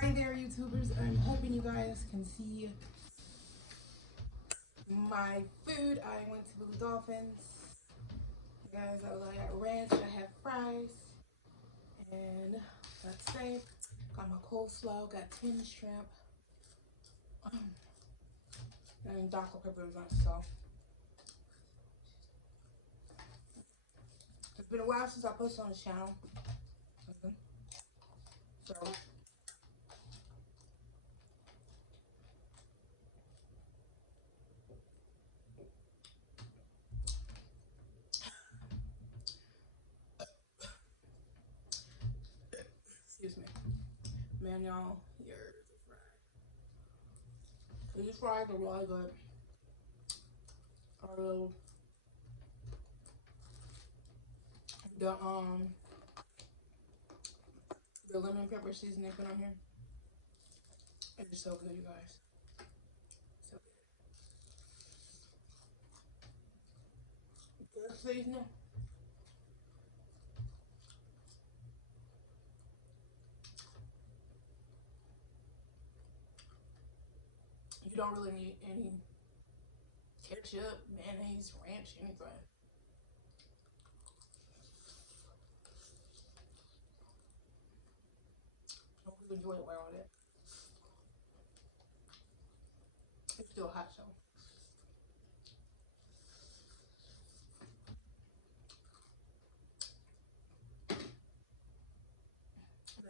Hi there, YouTubers. I'm hoping you guys can see my food. I went to Blue Dolphins. Guys, I got ranch, I have fries, and got steak. Got my coleslaw, got tin shrimp, and Dr. Pepper and so. It's been a while since I posted on the channel. So, excuse me. Man, y'all, here's the fries. These fries are really good. Are the the lemon pepper seasoning put on here. It is so good, you guys. So good. Good seasoning. You don't really need any ketchup, mayonnaise, ranch, anything. I really enjoy it with all that. It's still hot, so.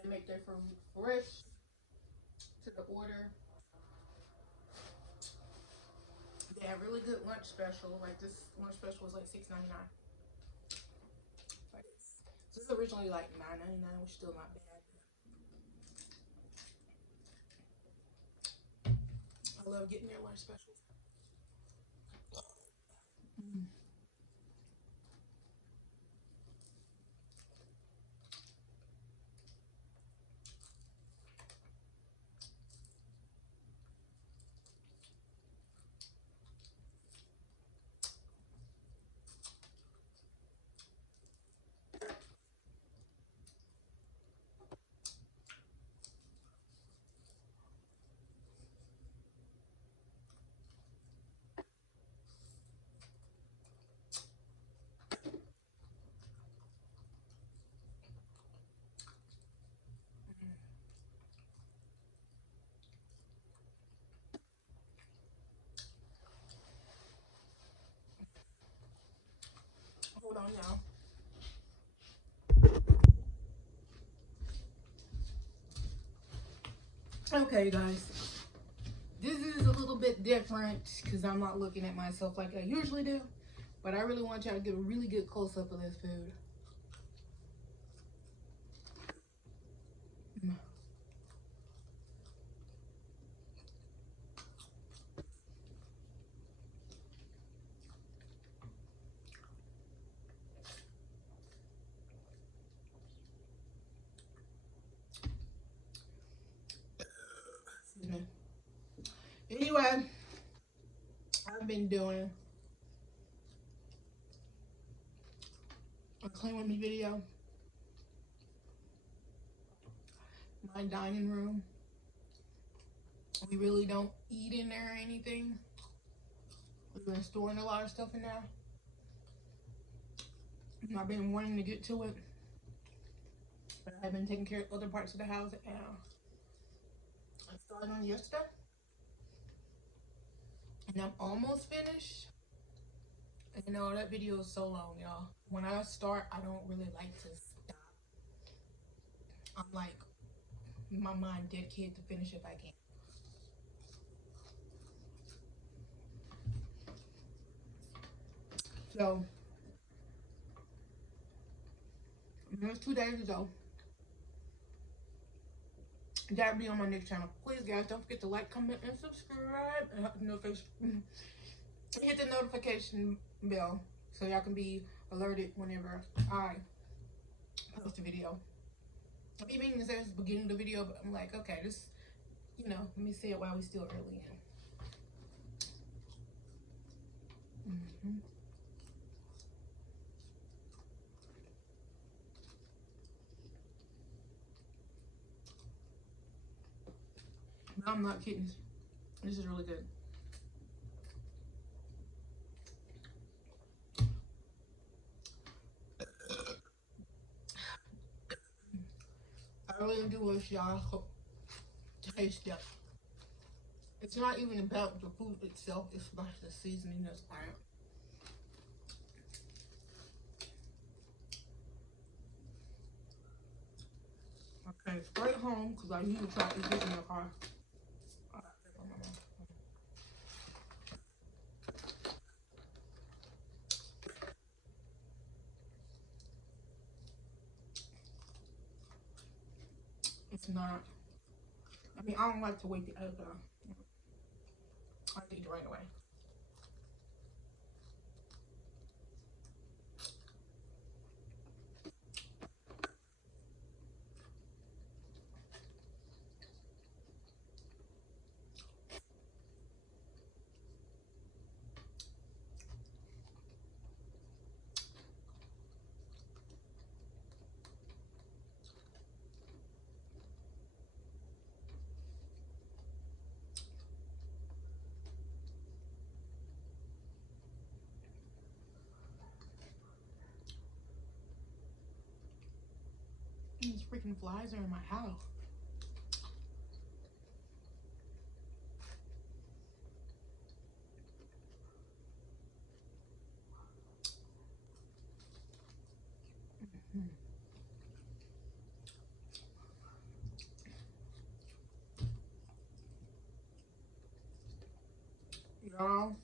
They make their food fresh to the order. They have really good lunch special. Like this lunch special was like $6.99. Like this is originally like $9.99, which is still not bad. I love getting their lunch specials. Mm. Hold on now. Okay, guys. This is a little bit different because I'm not looking at myself like I usually do. But I really want y'all to get a really good close-up of this food. Mm. Excuse me. Anyway, I've been doing a clean with me video. My dining room. We really don't eat in there or anything. We've been storing a lot of stuff in there. And I've been wanting to get to it. But I've been taking care of other parts of the house, and I started on yesterday. And I'm almost finished. And you know, that video is so long, y'all. When I start, I don't really like to stop. I'm like, my mind dedicated to finish if I can. So, there's 2 days ago. That'll be on my next channel. Please, guys, don't forget to like, comment, and subscribe. And hit the notification bell so y'all can be alerted whenever I post a video. Even if it's the beginning of the video, but I'm like, okay, this, let me say it while we still early in. I'm not kidding. This is really good. I really do wish y'all could taste it. It's not even about the food itself, it's about the seasoning that's on it. Okay, straight home because I usually try to eat this in the car. It's not. I mean, I don't like to wait the other. I eat it right away. These freaking flies are in my house. Y'all,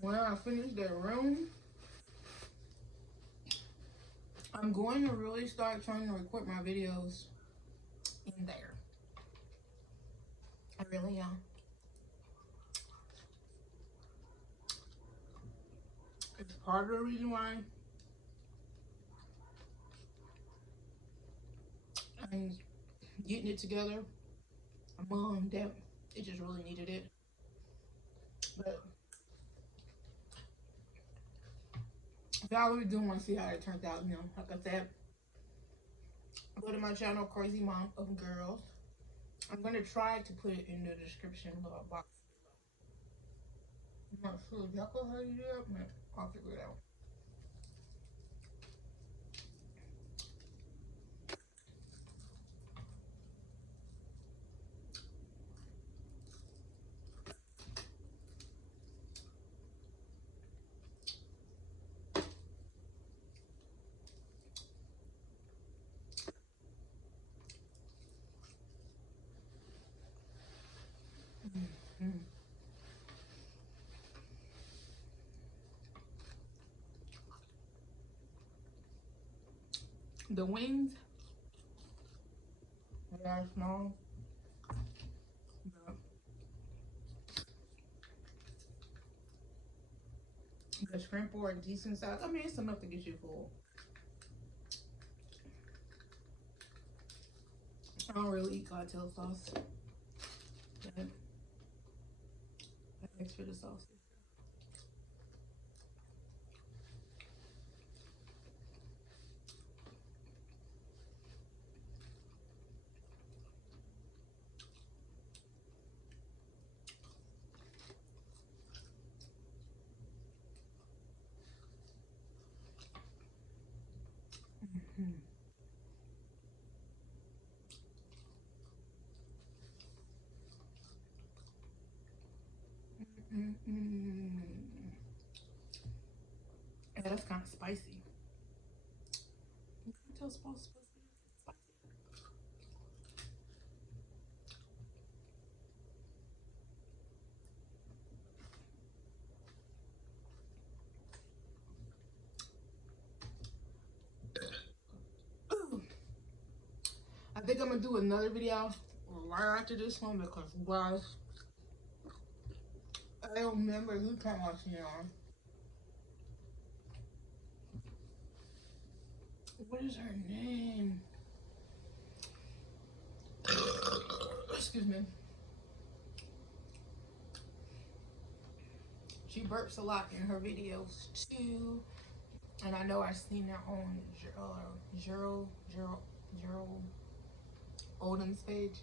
when I finish that room, I'm going to really start trying to record my videos in there. I really am. It's part of the reason why I'm getting it together. Mom, Dad, it just really needed it. But I really do want to see how it turns out. You know, like I said, go to my channel, Crazy Mom of Girls. I'm gonna try to put it in the description box. I'm not sure. Y'all go ahead and do that, but I'll figure it out. Mm. The wings, they are small. The shrimp are a decent size. I mean, it's enough to get you full. I don't really eat cocktail sauce. But thanks for the sauce. Mm-hmm. Mm-mm. Yeah, that's kind of spicy. You can tell spicy. Ooh. I think I'm gonna do another video right after this one because, guys, I don't remember who came watching it on. What is her name? Excuse me. She burps a lot in her videos too. And I know I've seen that on Gerald Odom's page.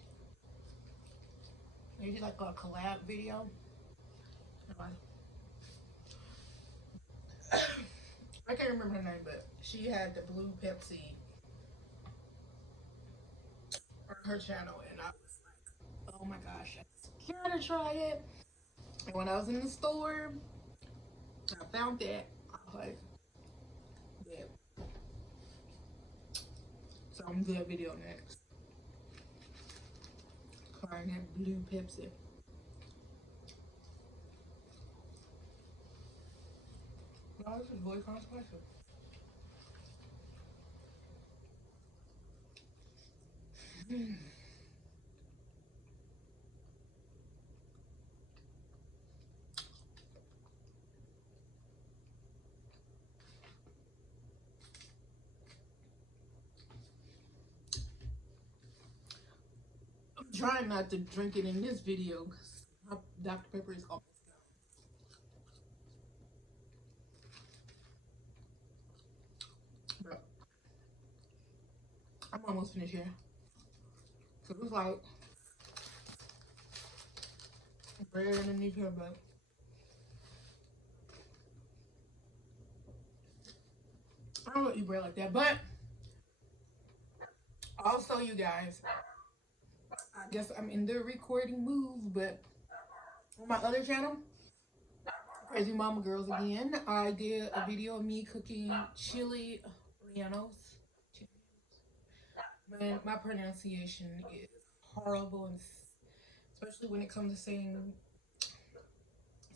They did like a collab video. I can't remember her name, but she had the blue Pepsi on her channel, and I was like, oh my gosh, I gotta try it. And when I was in the store, I found that. I was like, yeah. So I'm gonna do that video next. Trying that blue Pepsi. No, this is really kind of spicy. I'm trying not to drink it in this video because Dr. Pepper is almost gone. But I'm almost finished here. So it was like bread underneath here, but I don't eat bread like that. But also, you guys, I guess I'm in the recording mood, but on my other channel, Crazy Mama Girls again, I did a video of me cooking chili rellenos. Man, my pronunciation is horrible, and especially when it comes to saying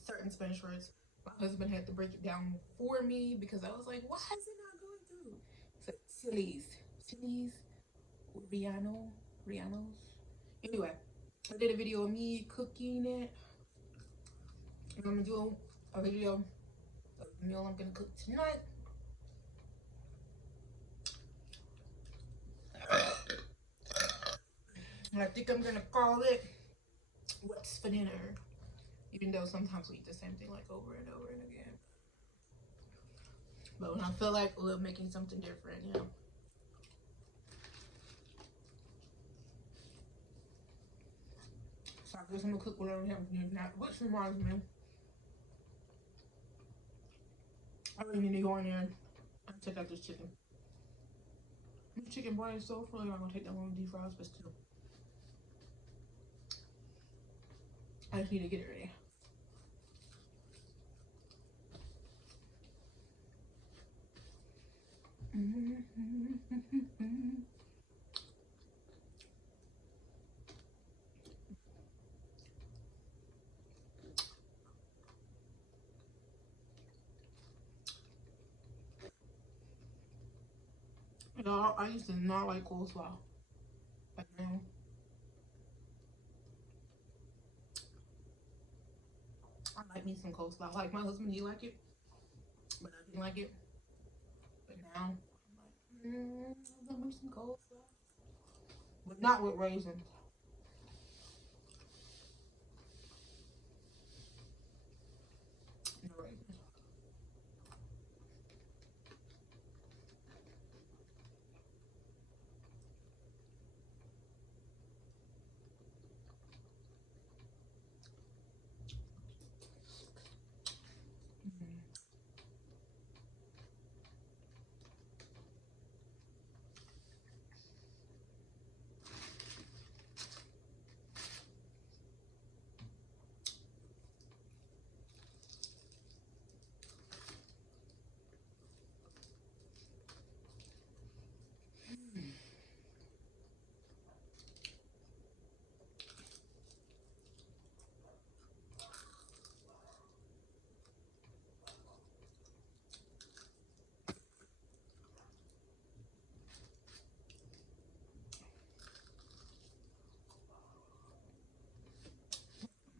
certain Spanish words. My husband had to break it down for me because I was like, why is it not going through? So, chilies, rellenos. Anyway, I did a video of me cooking it. And I'm gonna do a video of the meal I'm gonna cook tonight. And I think I'm gonna call it What's for Dinner. Even though sometimes we eat the same thing like over and over and again. But when I feel like we're making something different, you know. So I guess I'm gonna cook whatever we have to do tonight. Which reminds me, I really need to go in there and check out this chicken. This chicken brain is so really not gonna take that long to defrost, but still. I just need to get it ready. No, I used to not like coleslaw. But now, I like me some coleslaw. Like my husband, he like it, but I didn't like it. But now, I'm like, I'm gonna make some coleslaw. But not with raisins. No raisins.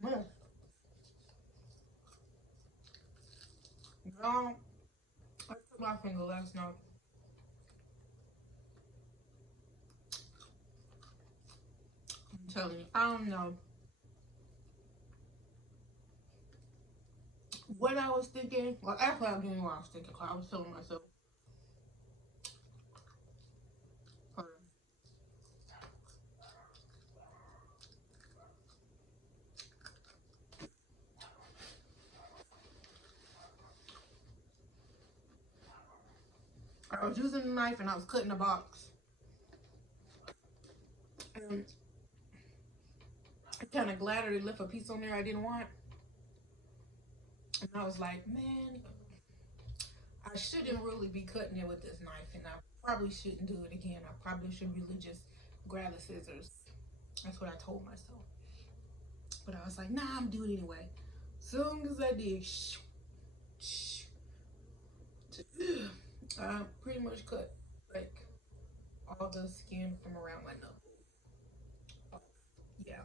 Well, girl, I took my finger last night. I'm telling you, I don't know what I was thinking. Well, actually, I didn't know what I was thinking. Cause I was telling myself, hold I was using the knife and I was cutting the box. And I kind of gladly left a piece on there I didn't want. And I was like, man, I shouldn't really be cutting it with this knife. And I probably shouldn't do it again. I probably should really just grab the scissors. That's what I told myself. But I was like, nah, I'm doing it anyway. Soon as I did, I pretty much cut like all the skin from around my nose. Oh, yeah,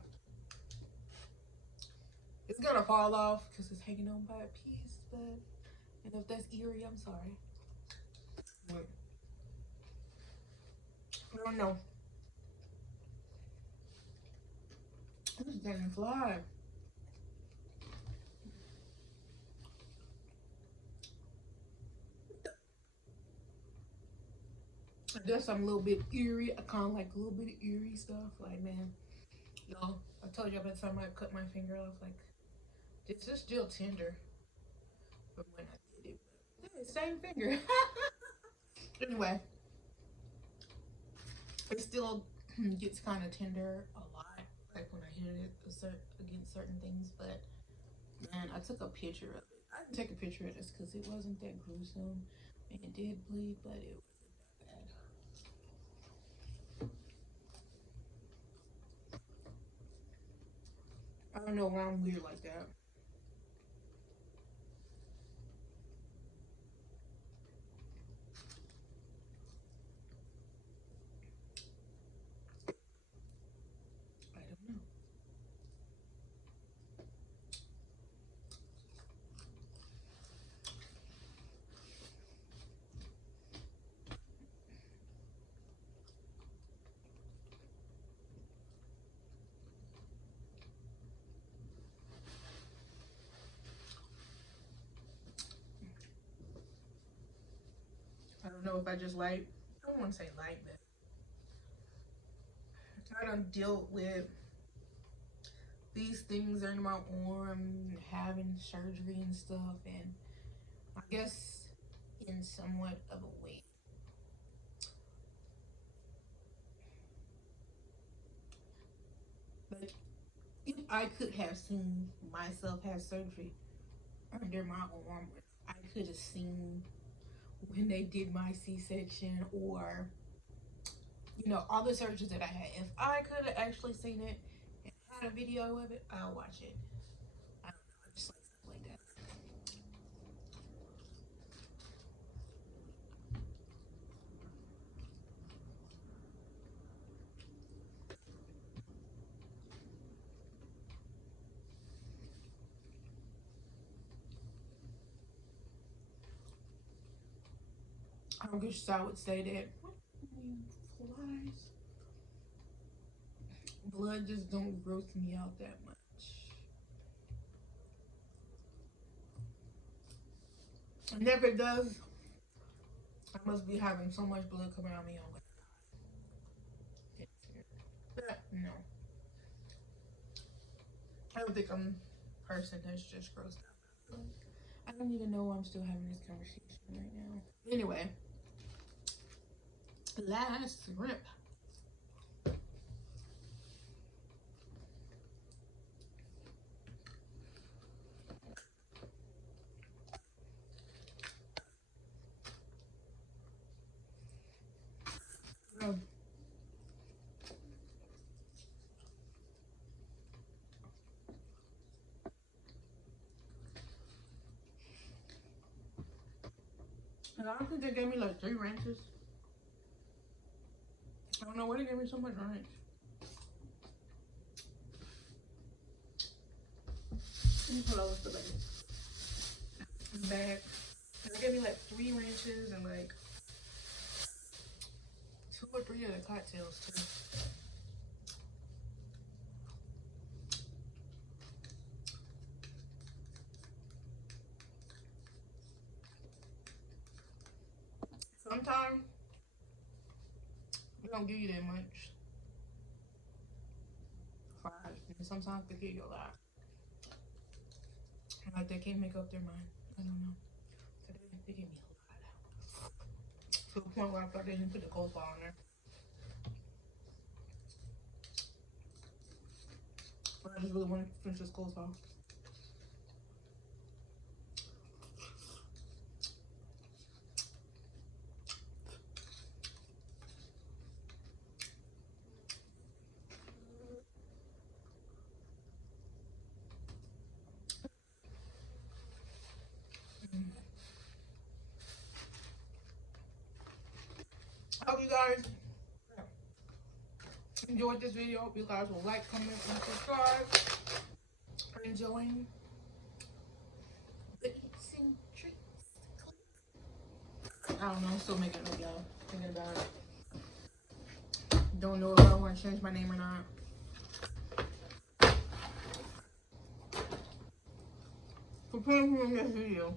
it's gonna fall off because it's hanging on by a piece. But and if that's eerie, I'm sorry. But I don't know. This didn't fly. I guess I'm a little bit eerie. I kind of like a little bit of eerie stuff. Like, man, y'all, I told you by the time I cut my finger off, like, this is still tender from when I did it. But, yeah, same finger. Anyway, it still gets kind of tender a lot, like when I hit it against certain things. But, man, I took a picture of it. I didn't take a picture of this because it wasn't that gruesome. And it did bleed, but it wasn't that bad. I don't know why I'm weird like that. I don't know. I don't know if I just like, I don't want to say like, but I don't deal with these things are in my arm, having surgery and stuff, and I guess in somewhat of a way. But if I could have seen myself have surgery under my arm, I could have seen when they did my C-section or all the surgeries that I had. If I could have actually seen it and had a video of it, I'll watch it. I don't know. I just like stuff like that. I guess I would say that flies, blood just don't gross me out that much. And if it does, I must be having so much blood coming out of me. But no, I don't think I'm a person that's just grossed out. I don't even know why I'm still having this conversation right now. Anyway, last rip. Um, and I think they gave me like 3 ranches. I don't know why they gave me so much ranch. Let me pull over the bag. They gave me like 3 ranches and like 2 or 3 of the cocktails too. Sometimes they don't give you that much fries. And sometimes they give you a lot. Like they can't make up their mind. I don't know. Today they gave me a lot. To the point where I thought they didn't put the coleslaw on there. But I just really want to finish this coleslaw. I hope you guys enjoyed this video. Hope you guys will like, comment, and subscribe. I'm enjoying the eats and treats. I don't know. I'm still making it up, y'all. Thinking about it. Don't know if I want to change my name or not. For putting in this video.